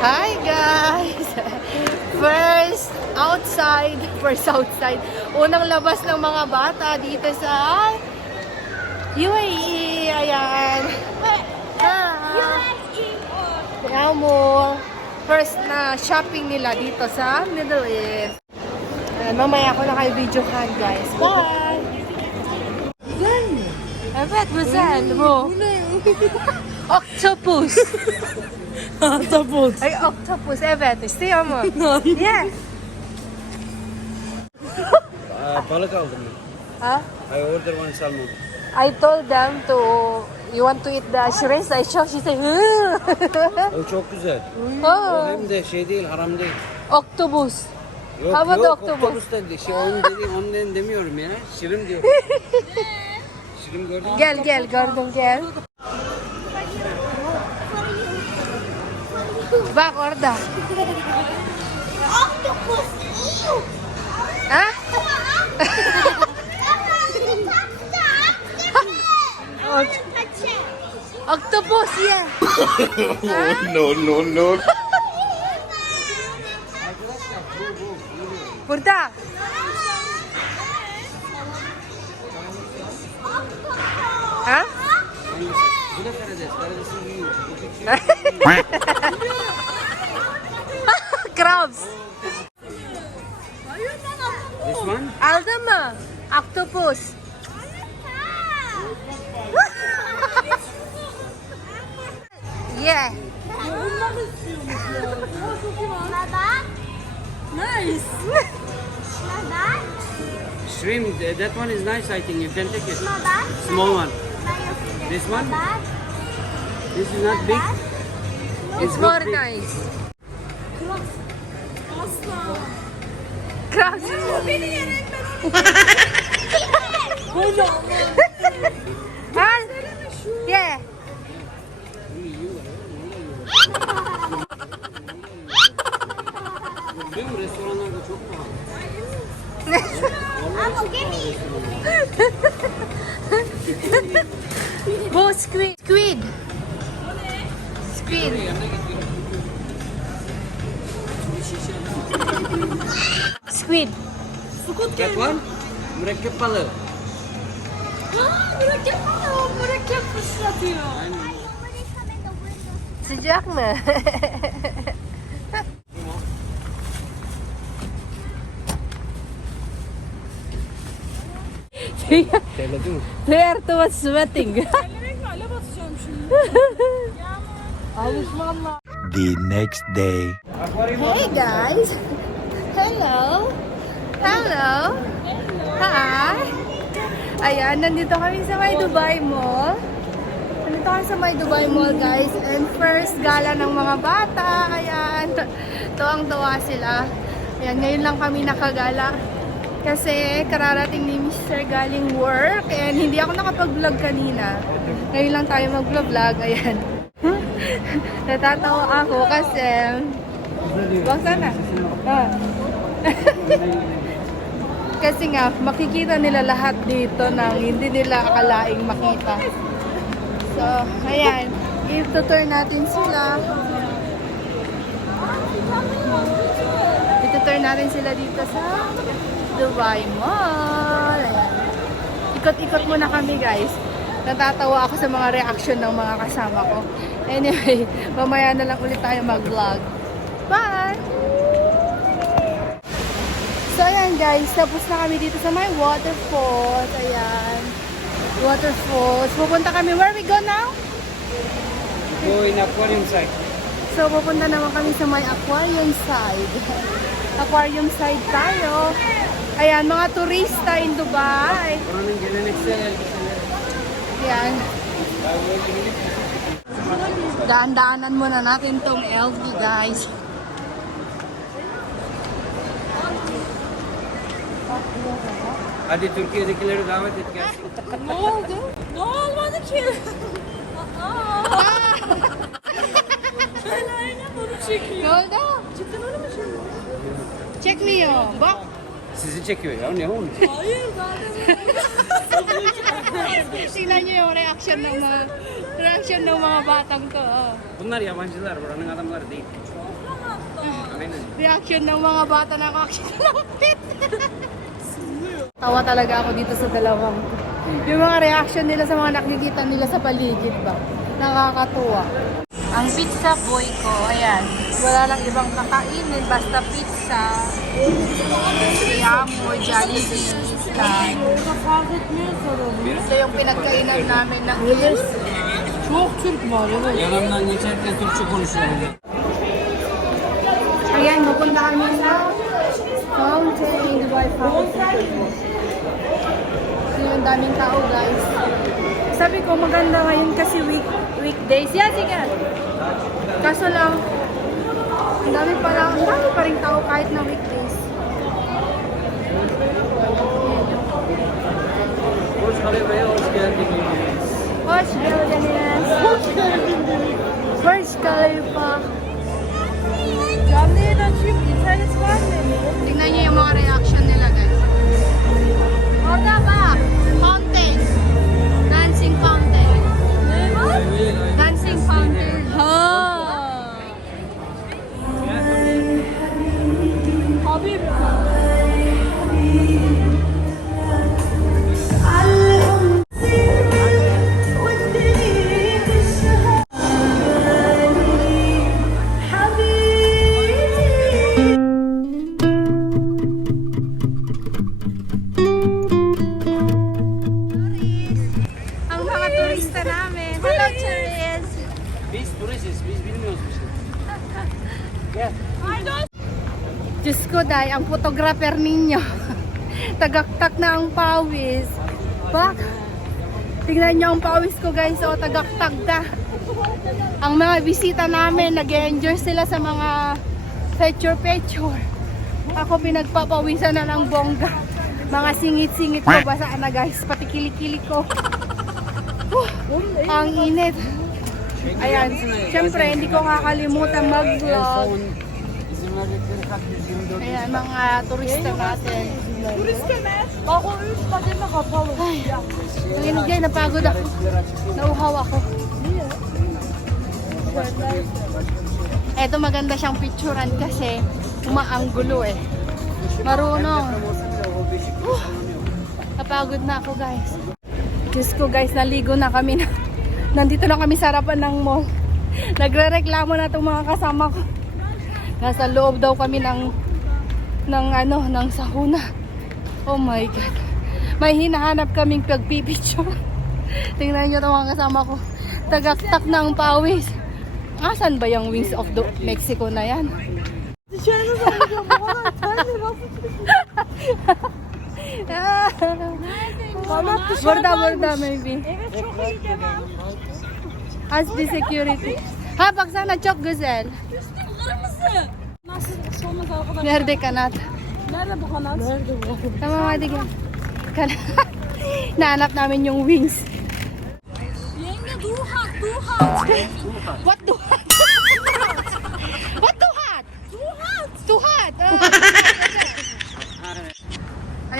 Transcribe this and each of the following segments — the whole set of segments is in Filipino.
Hi guys! First outside, first outside. Unang labas ng mga bata dito sa UAE. Ayan. Ah. Kaya mo, first na shopping nila dito sa Middle East. Ayan, mamaya ako na kayo videohan guys. Bye! Evet, güzel bu. Octopus. Ahtapot. Ay, octopus. Evet, istiyor mu? Yes. Aa, balık aldım ben. Ha? I order one salmon. I told them to, you want to eat the shrimps? I shocked. She said. O çok güzel. O oh, hem de şey değil, haram değil. octopus. Yok Havada yok, oktopus. oktopus dedi. Şey, onun dedi, onun demiyorum ya. Şirin diyor. Şirin gördün mü? Gel gel, gördüm gel. Va, gorda. ¿Ah? Octopus, yeah. no, no, no. Bu da karides. Karidesin büyüğü. Bu küçüğü. Crabs. This one? Aldın mı? Octopus. yeah. Nice. Shrimp. That one is nice I think. You can take it. Small one. This one? This is not big. It's not more big. nice. Asla. Crabs. Beni yerim ben Kocaman. Al. Yeah. Biliyor musun restoranlarda çok pahalı. Bu squid. Squid. Squid. Squid. That one? Mürekkep balığı. Aa, mürekkep var. Mürekkep fışlatıyor. Sıcak mı? Too much sweating. Ellemek alev atacağım şimdi. Alışmanla. The next day. Hey guys! Hello! Hello! Hi! Ayan, nandito kami sa may Dubai Mall. Nandito kami sa may Dubai Mall guys. And first gala ng mga bata. Ayan, tuwang-tuwa sila. Ayan, ngayon lang kami nakagala. Kasi kararating ni Mr. galing work. And hindi ako nakapag-vlog kanina. Ngayon lang tayo mag-vlog. Ayan. Natatawa ako kasi Bang sana. Ah. Kasi nga, makikita nila lahat dito nang hindi nila akalaing makita. So, ayan. Itutur natin sila. Itutur natin sila dito sa Dubai Mall. Ikot-ikot muna kami guys. Natatawa ako sa mga reaction ng mga kasama ko. Anyway, mamaya na lang ulit tayo mag-vlog. Bye! So, ayan guys. Tapos na kami dito sa may waterfalls. Ayan. Waterfalls. Pupunta kami. Where we go now? Go in aquarium side. So, pupunta naman kami sa may aquarium side. aquarium side tayo. Ayan, mga turista in Dubai. Ayan. Daan-daanan muna natin tong LV, guys. Hadi Türkiye'dekileri davet et gelsin. Ne oldu? Ne olmadı ki? Aa. Öyle aynen bunu çekiyor. Yolda. Cidden öyle mi çekiyor? Çekmiyor. Bak. Sizi çekiyor ya ne olmuş? Hayır ben Tingnan nyo yung reaction ng mga reaction ng mga batang to. oh. Bunlar yabancılar buranın adamları değil. reaction ng mga bata na kakilapit. Tawa talaga ako dito sa dalawang. Yung mga reaction nila sa mga nakikita nila sa paligid ba? Nakakatuwa. Ang pizza boy ko, ayan. Wala lang ibang kakainin, basta pizza. Yamo, Jollibee, Sky. Ito yung pinagkainan namin ng is. Çok Türk var evet. Yanımdan geçerken Türkçe konuşuyorum. Ayan, pupunta kami sa Fountain, Dubai Fountain. So, yung daming tao, guys. Sabi ko, maganda ngayon kasi week weekdays. Yeah, sige. Kaso lang, ang dami pa lang, ang dami pa rin kahit na weekdays. Hoş Khalifa, hoş geldiniz. Hoş geldiniz. Hoş geldiniz. Hoş Khalifa. Canlı yayın açayım. İnternet var mı? Tingnan niyo yung mga Gel. Diyos ko, day, ang photographer ninyo. Tagaktak na ang pawis. Bak, tingnan niyo ang pawis ko, guys. O, tagaktak na. Ang mga bisita namin, nag enjoy sila sa mga picture-picture. Ako pinagpapawisan na ng bongga. Mga singit-singit ko, basa na guys. Pati kilikili ko. Huh, ang init. Ayan, syempre, hindi ko kakalimutan mag-vlog. İzin verdikleri kat 124. Ayan, mga turista natin. Turist kemer. Bak o üst kademe kapalı. Nanginig dyan, napagod ako. Nauhaw ako. Eto maganda siyang picturean kasi umaanggulo eh. Marunong. Uh, napagod na ako guys. Diyos ko guys, naligo na kami na. Nandito na kami sa harapan ng mall. Nagre-reklamo na itong mga kasama ko. Nasa loob daw kami ng ng ano, ng sahuna. Oh my God. May hinahanap kaming pagpipicture. Tingnan nyo itong mga kasama ko. Tagaktak ng pawis. Asan ba yung Wings of the Mexico na yan? Kanat Burada burada maybe. Evet çok iyi demem. Ask the security. Ha baksana çok güzel. Bulur musun? Nasıl bir şey olmaz arkadaşlar. Nerede kanat? Nerede bu kanat? Nerede bu? Tamam hadi gel. Kanat. Nahanap namin yung wings. Yenge duhat duhat. What duhat? What duhat? Duhat. Duhat! Ah.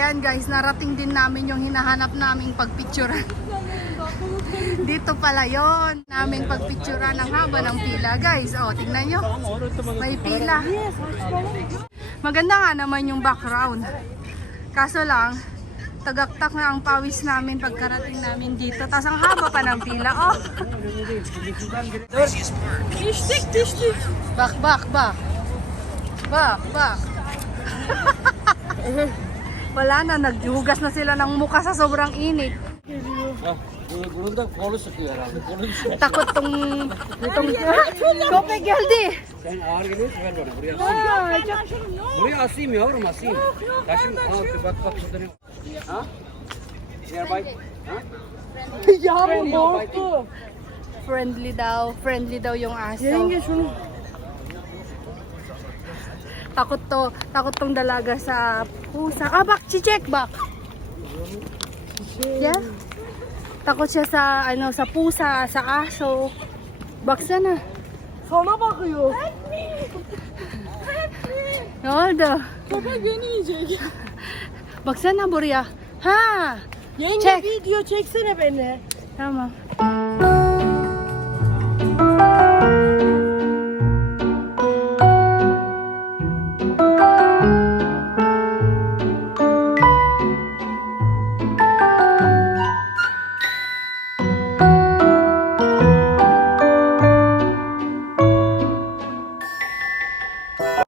Ayan guys, narating din namin yung hinahanap naming pagpicturean. Dito pala yon naming pagpicturean ang haba ng pila guys. O, tingnan nyo. May pila. Maganda nga naman yung background. Kaso lang, tagaktak na ang pawis namin pagkarating namin dito. Tapos ang haba pa ng pila. Oh, Düştük düştük. bak, bak, bak. Bak, bak. Wala na, naghugas na sila ng muka sa sobrang init. Kolu düşüyor. Takot tong... tong Köpek geldi. Sen ağır geliyorsun ver bana buraya asayım. Buraya asayım yavrum asayım. Taşım al bak bak şurada ne. Ha? Nearby. Ha? Yavrum boğuldu. Friendly daw. Friendly daw yung aso. Yenge şunu. Takot to. Takot tong dalaga sa pusa. Ah, bak, check bak. Yeah? Takot siya sa ano sa pusa, sa aso. Baksa na. Sana bakıyor. Ne oldu? Köpek beni yiyecek. Baksana buraya. Ha! Yenge Çek. video çeksene beni. Tamam.